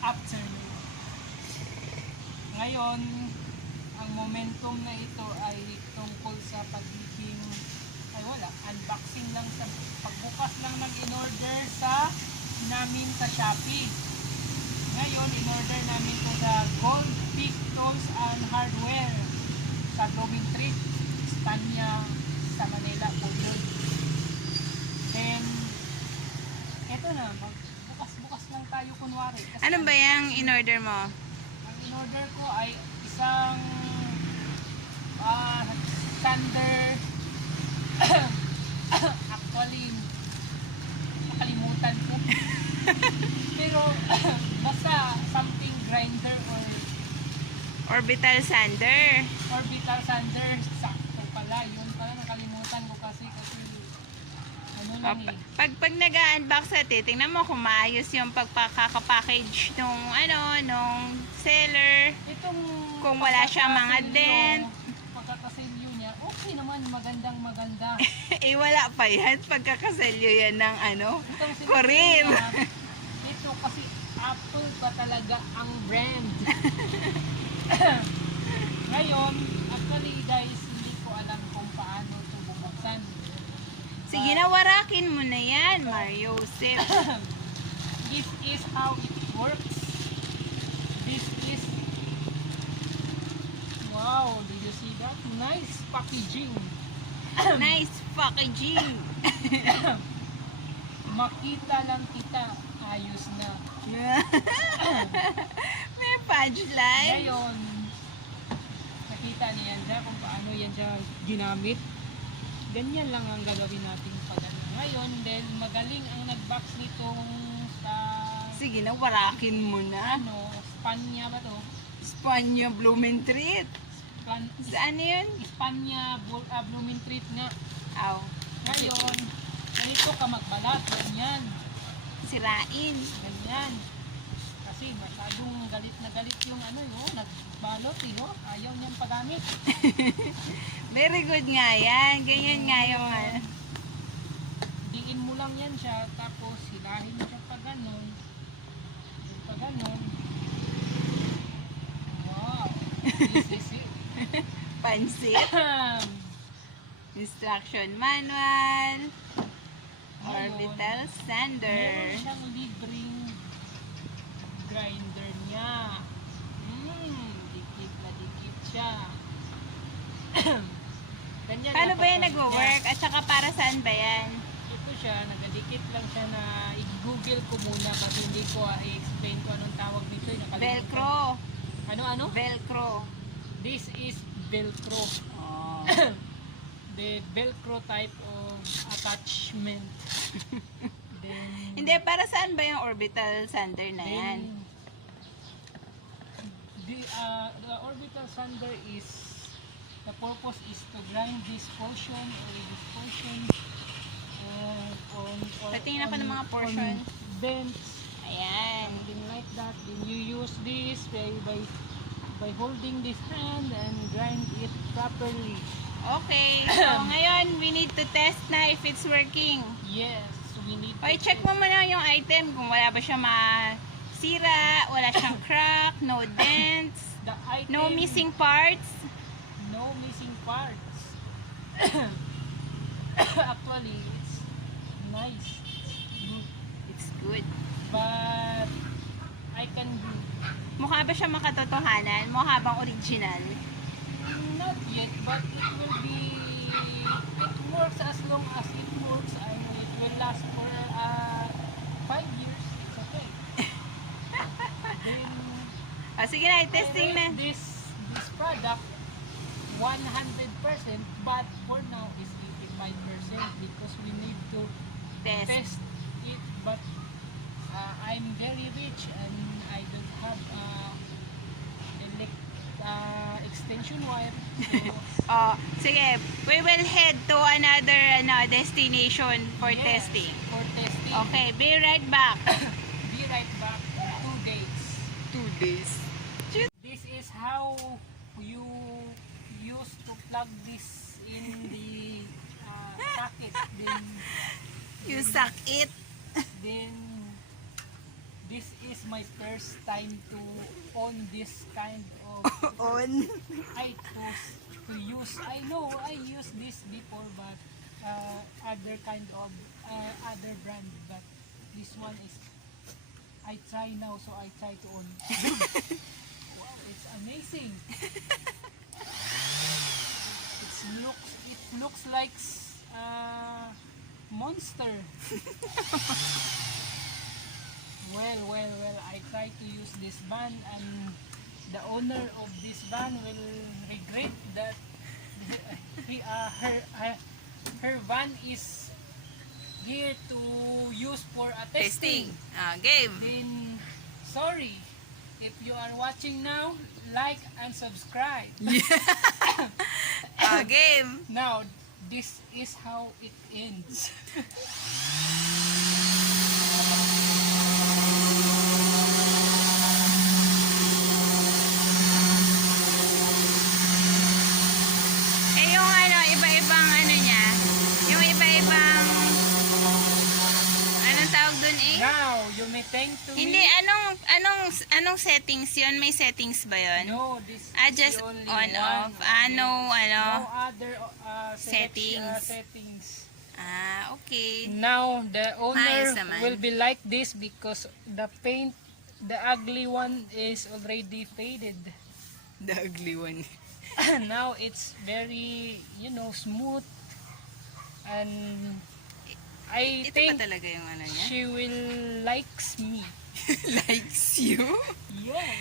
afternoon. Ngayon, ang momentum na ito ay tungkol sa pagiging unboxing lang sa pagbukas lang in-order namin sa Shopee. Ngayon, in-order namin ito sa Goldpeak Tools and Hardware sa Blooming Street, Spanya, sa Manila po yun. Then, eto na, bukas lang tayo kunwari. Kasi ano ba yung in-order mo? Ang in-order ko ay isang sander. Actually, nakalimutan ko. Pero, basta something grinder or Orbital sander. Orbital sander. Sakto pala. Yun pala, nakalimutan ko kasi ano lang eh. Pag nag-unbox natin, tingnan mo kung maayos yung pagpakaka-package nung seller. Itong Kung wala siyang mga dent. Pagkakaselyo niya, okay naman, maganda. Eh, wala pa yan. Pagkakaselyo yan ng Itong Korean. niya, ito kasi Apple pa talaga ang brand. Ngayon, actually guys, hindi ko alam kung paano ito bubuksan. Sige na, warakin mo na yan, Mario Joseph. This is how it works. This is, wow, did you see that? Nice packaging. Nice packaging. Makita lang kita, ayos na. May punchline. Ngayon, nakita niyan siya kung paano yan siya ginamit. Ganyan lang ang gagawin natin pag ngayon, dahil magaling ang nag-box nitong sa Sige na, warakin mo na. Spanya ba to? Spanya Blooming Street. Saan yun? Spanya Blooming Street nga. Aw. Ngayon, ganito ka magbalat, ganyan. Sirain. Ganyan. Kasi masyadong galit na galit yung nagbalot ayaw niyang pagamit. Very good nga yan. Ganyan nga yung Diin mo lang yan siya, tapos hilahin mo siya pa ganon. Pa ganon. Wow. This is it. pansit. Instruction manual. Orbital sander. Meron siyang libreng grinder niya. Dikit na dikit siya. Ganyan Paano na ba yan pagpasok nag-work? niya. At saka para saan ba yan? Ito siya, nagadikit lang siya na i-google ko muna kasi hindi ko i-explain ko anong tawag nito. Velcro. Ano? Velcro. This is Velcro. Oh. The Velcro type of attachment. Then, Hindi, para saan ba yung orbital sander na yan? The orbital sander is, the purpose is to grind this portion or this portion Patingin ako ng mga portion. Bends, Ayan. something like that. Then you use this by holding this hand and grind it properly. Okay. So, ngayon, we need to test na if it's working. Yes, we need to Okay, check mo muna yung item kung wala ba siya masira, wala siyang crack, no dents, the item, no missing parts. no missing parts. Actually, it's nice. It's good. But I can do. Mukha ba siya makatotohanan? Mukha bang original? Not yet, but it will be. It works as long as it works. I know it will last for 5 years. It's okay. Then, Sige na, testing na. this product 100%, but for now is 85% because we need to test it. But I'm very rich and I don't have extension wire. So, Sige, we will head to another destination for yes, testing. For testing. Okay, be right back. Be right back in 2 days. 2 days. This is how you use to plug this in the socket. Then You suck it. then this is my first time to own this kind of On. to use. I know I used this before, but other kind of other brand, but this one is I try now, so I try to own. Wow, it's amazing. It looks like monster. Well, I try to use this van, and the owner of this van will regret that her van is here to use for a testing. Game. Then, sorry, if you are watching now, like and subscribe. Game. Now, this is how it ends. Yung iba-ibang niya, yung iba-ibang, anong tawag dun eh? Now, you may thank to Hindi, me. anong settings yun? May settings ba yun? No, this Just is the only on, one. off. No other Settings. settings. Okay. Now, the owner Nice naman. will be like this because the paint, the ugly one is already faded. The ugly one. Now, it's very, smooth. And I Ito think pa talaga yung niya? she will likes me. Likes you? Yeah,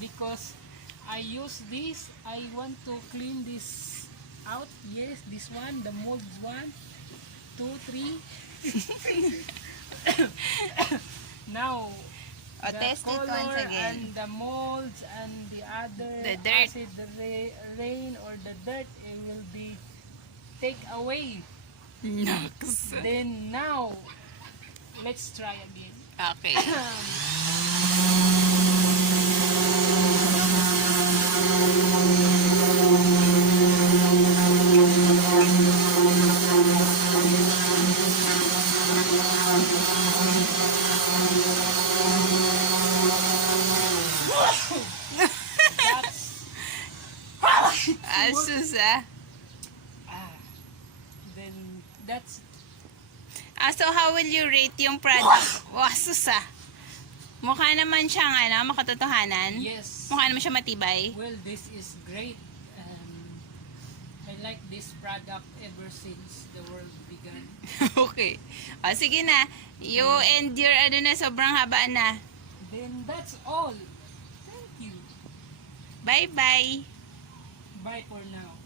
because I use this. I want to clean this out. Yes, this one, the molds 1, 2, 3. Now, the Test it color once again. and the molds and the other The dirt. acid, the rain or the dirt, it will be take away. Naks. Then now, let's try again. Okay. Asus Then that's So how will you rate yung product? Asus Mukha naman siyang makatotohanan. yes. Mukha naman siya matibay. Well, this is great. I like this product ever since the world began. Okay. Sige na. You end your sobrang haba na. Then that's all. Thank you. Bye-bye. Bye for now.